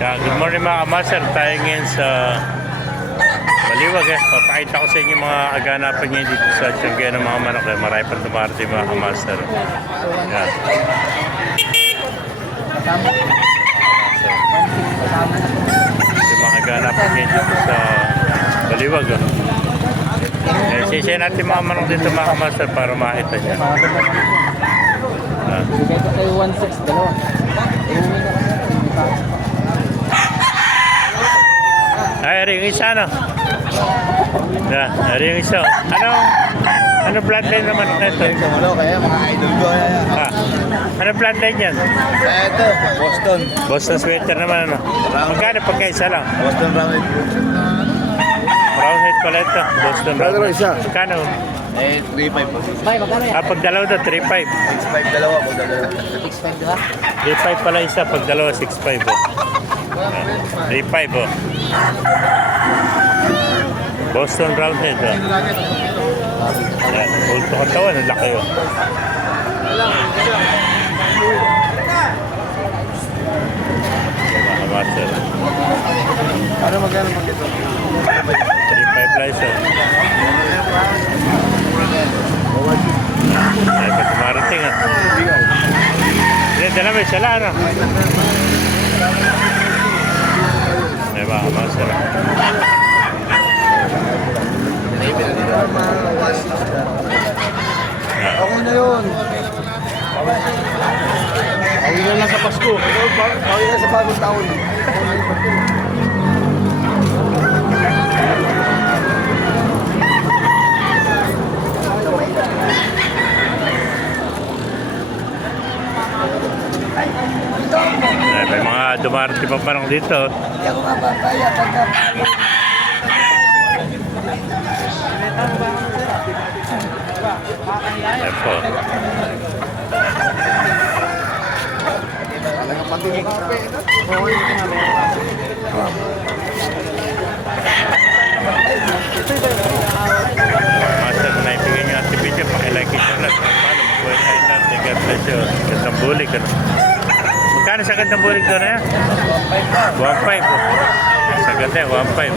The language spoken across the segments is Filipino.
Yeah, good morning mga kamaster. Tayo ngayon sa Baliwag Papakita ko sa inyo mga aganapan ngayon dito sa Tianggian ng mga manok. Marami pang dumarating mga kamaster. Yan. Yung mga aganapan ngayon dito sa Baliwag. Sisya natin mga manok dito mga kamaster para makita niya. Ito kayo 1.6, dalawa. Ay, rin yung isa, no? Yeah, rin yung isa. Anong bloodline naman ito? Kaya mga idol ko. Anong bloodline yan? Ito, Boston. Boston sweater naman, ano? Magkano pagkaisa lang? Boston Round. Brown head pala ito. Boston Brown. Magkano? 3.5. Bay, magkano yan? Pag dalawa ito, 3.5. 6.5 dalawa, pag dalawa. 6.5 diba? 3.5 pala isa, pag dalawa, 6.5. 3.5, oh. Boston Brown head, oh. Yan, ulto katawan, ang laki, oh. Mga master. Ano magkano pag ito? 3.5 license. Ay, ba't dumarating, ah? Hindi, dala may sala, ano? Ay, baka masara. Okay na yun. Okay na lang sa Pasko. Okay na sa bagong taon. Ay, may mga dumarating pa parang dito. Hindi ako mapapaya pagka... Ay po. Master, na ibigay nyo natin video. Pakilike ito lang. Paano mabuhay tayo natin. God bless you. Gandang bulik. Ano? Magkano sa gandang bulik doon na yan? 1.5. Sa ganda, 1.5.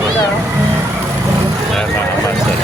Ayan mga master.